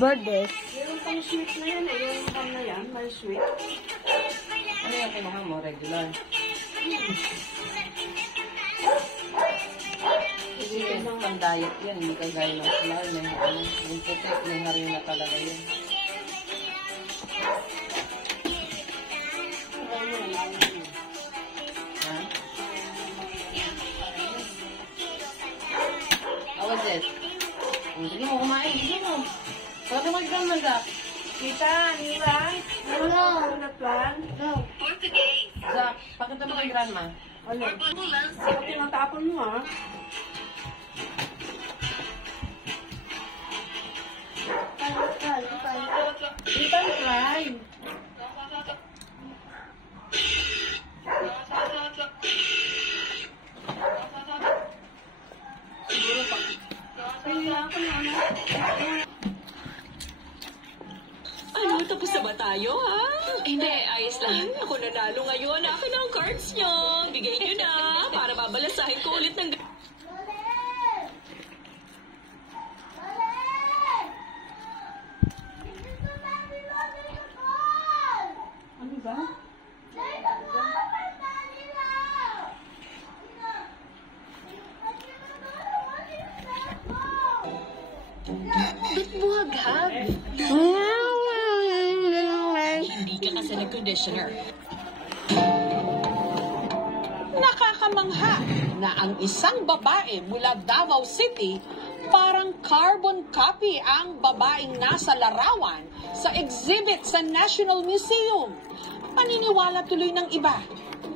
Birthdays. Yung pang sweet na yan eh. Yung pang na yan, may sweet. Ano yung kailangan mo? Regular. Kasi yung pang-diet yan, hindi kagaya ng flour. Yung puti, yung harina talaga yun. Ha? How was it? Hindi mo kumain, hindi mo. Sabi mo magdamag. Kita, Nila. No. Ano plan? No. Zach, pakita mo kay grandma. Ano? Ito tinatapon mo ha. Kita, try. Siguro pa. Kaya ako na ano. Ano, tapos na ba tayo, ha? Hindi, ayos lang. Ako nanalo ngayon. Akin ang cards nyo. Bigay nyo na para babalasahin ko ulit ng... Ano ba? Ba't buhaghag? Hindi ka kasi nag-conditioner. Nakakamangha na ang isang babae mula Davao City parang carbon copy ang babaeng nasa larawan sa exhibit sa National Museum. Paniniwala tuloy ng iba.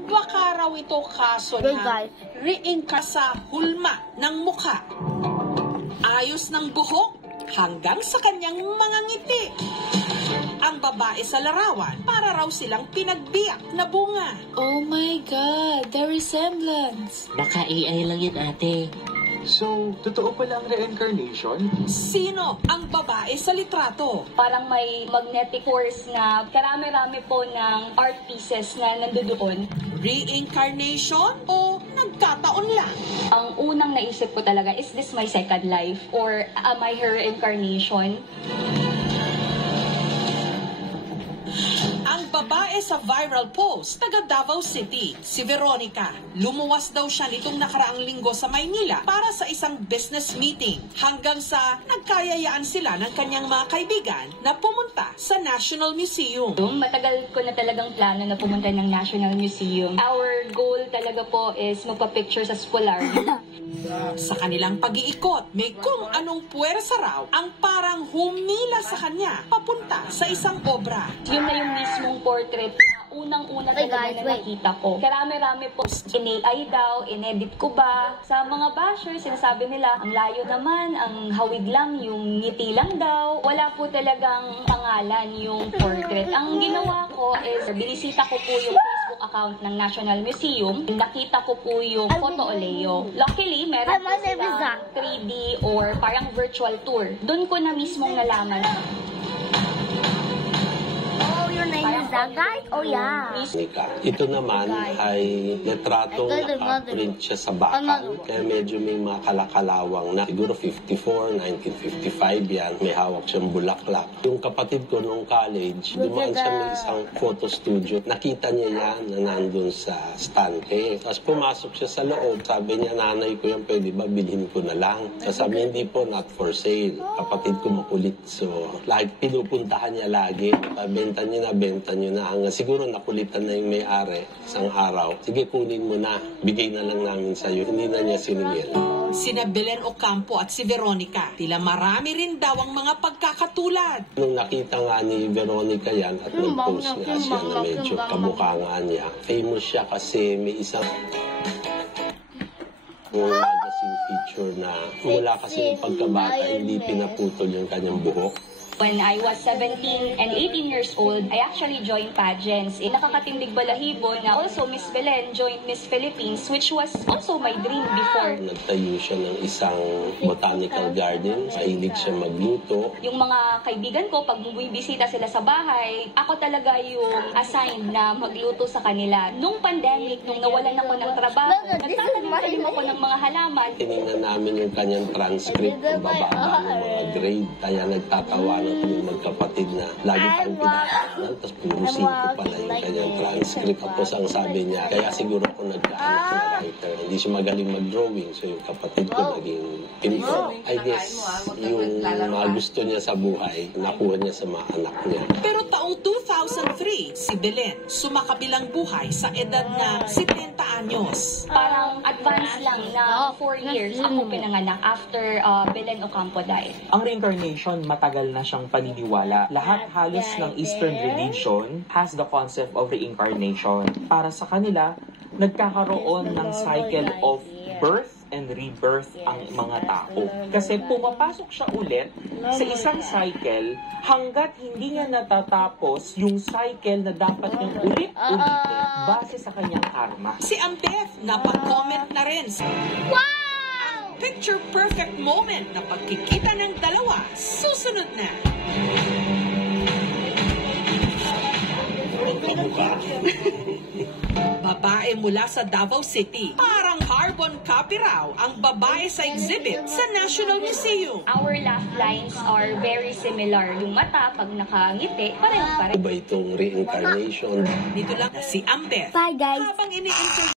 Baka raw ito kaso na re-inka sa hulma ng mukha. Ayos ng buhok hanggang sa kanyang mga ngiti. Ang babae sa larawan, para raw silang pinagbiyak na bunga. Oh my God, the resemblance. Baka AI lang yun, ate. So, totoo pala ang reincarnation? Sino ang babae sa litrato? Parang may magnetic force na karami-rami po ng art pieces na nandoon. Reincarnation o nagkataon lang? Ang unang naisip ko talaga, is this my second life? Or am I her reincarnation? Ang babae sa viral post, taga Davao City, si Veronica. Lumuwas daw siya nitong nakaraang linggo sa Maynila para sa isang business meeting. Hanggang sa nagkayayaan sila ng kanyang mga kaibigan na pumunta sa National Museum. Matagal ko na talagang plano na pumunta ng National Museum. Our goal talaga po is magpa-picture sa Spolarium. Sa kanilang pag-iikot, may kung anong puwersa raw ang parang humila sa kanya papunta sa isang obra. Yun na yung mismong portrait na unang-una talaga na nakita ko. Karami-rami po, in-AI daw, inedit ko ba? Sa mga bashers, sinasabi nila, ang layo naman, ang hawig lang, yung ngiti lang daw. Wala po talagang pangalan yung portrait. Ang ginawa ko is, binisita ko po yung Facebook account ng National Museum. Nakita ko po yung Photo Oleo. Luckily, meron po silang 3D or parang virtual tour. Doon ko na mismong nalaman. Your name is that guy? Oh, yeah. Ito naman ay litratong nakaprint siya sa bakal. Kaya medyo may mga kalakalawang na. Siguro 54, 1955 yan. May hawak siyang bulaklak. Yung kapatid ko nung college, dumaan siya may isang photo studio. Nakita niya yan na nandun sa Stanley. Tapos pumasok siya sa loob. Sabi niya, nanay ko yan, pwede ba bilhin ko na lang? Tapos sabi niya, hindi po, not for sale. Kapatid ko makulit. So, lagi pinupuntahan niya lagi. Benta nyo na. Hanggang siguro nakulitan na yung may-ari isang araw. Sige, kunin mo na. Bigay na lang namin sa'yo. Hindi na niya siningil. Sina Belen Ocampo at si Veronica, tila marami rin daw ang mga pagkakatulad. Nung nakita nga ni Veronica yan at nag-post nga siya na medyo kamukha nga niya. Famous siya kasi may isang magazine feature na mula kasi yung pagkabata, hindi pinaputol yung kanyang buhok. When I was 17 and 18 years old, I actually joined pageants. Nakakatindig balahibo na also Miss Belen joined Miss Philippines, which was also my dream before. Nagtayo siya ng isang botanical garden. Mahilig siya magluto. Yung mga kaibigan ko, pag bumibisita sila sa bahay, ako talaga yung assigned na magluto sa kanila. Nung pandemic, nung nawalan ako ng trabaho, nagtatanim ako ng mga halaman. Tinignan namin yung kanyang transcript kung bababa ng mga grade. Kaya nagtatawa lang kami magkapatid na lagi pang pinapaaral, tapos puro 5 pala yung kanyang transcript. Tapos ang sabi niya, kaya siguro ako nagkaanak na writer. Hindi siya magaling mag-drawing, so yung kapatid ko naging pinto. I guess, yung mga gusto niya sa buhay, nakuha niya sa mga anak niya. Pero taong 2003, si Belen sumakabilang buhay sa edad na 70 anyos. Parang advance lang na 4 years ako pinanganak after Belen Ocampo died. Ang reincarnation, matagal na siyang paniniwala. Lahat halos ng Eastern religion has the concept of reincarnation. Para sa kanila, nagkakaroon ng cycle of birth and rebirth ang mga tao. Kasi pumapasok siya ulit sa isang cycle hanggat hindi niya natatapos yung cycle na dapat niyang ulit-ulitin base sa kanyang karma. Si Ambeth napag-comment na rin. Wow! Picture perfect moment na pagkikita ng dalawa. Susunod na. Babae mula sa Davao City. Parang carbon copy raw ang babae sa exhibit sa National Museum. Our laugh lines are very similar. Yung mata, pag nakangiti, pareho pa rin. Iba itong reincarnation. Dito lang si Ambeth. Bye, guys. Habang ini-interview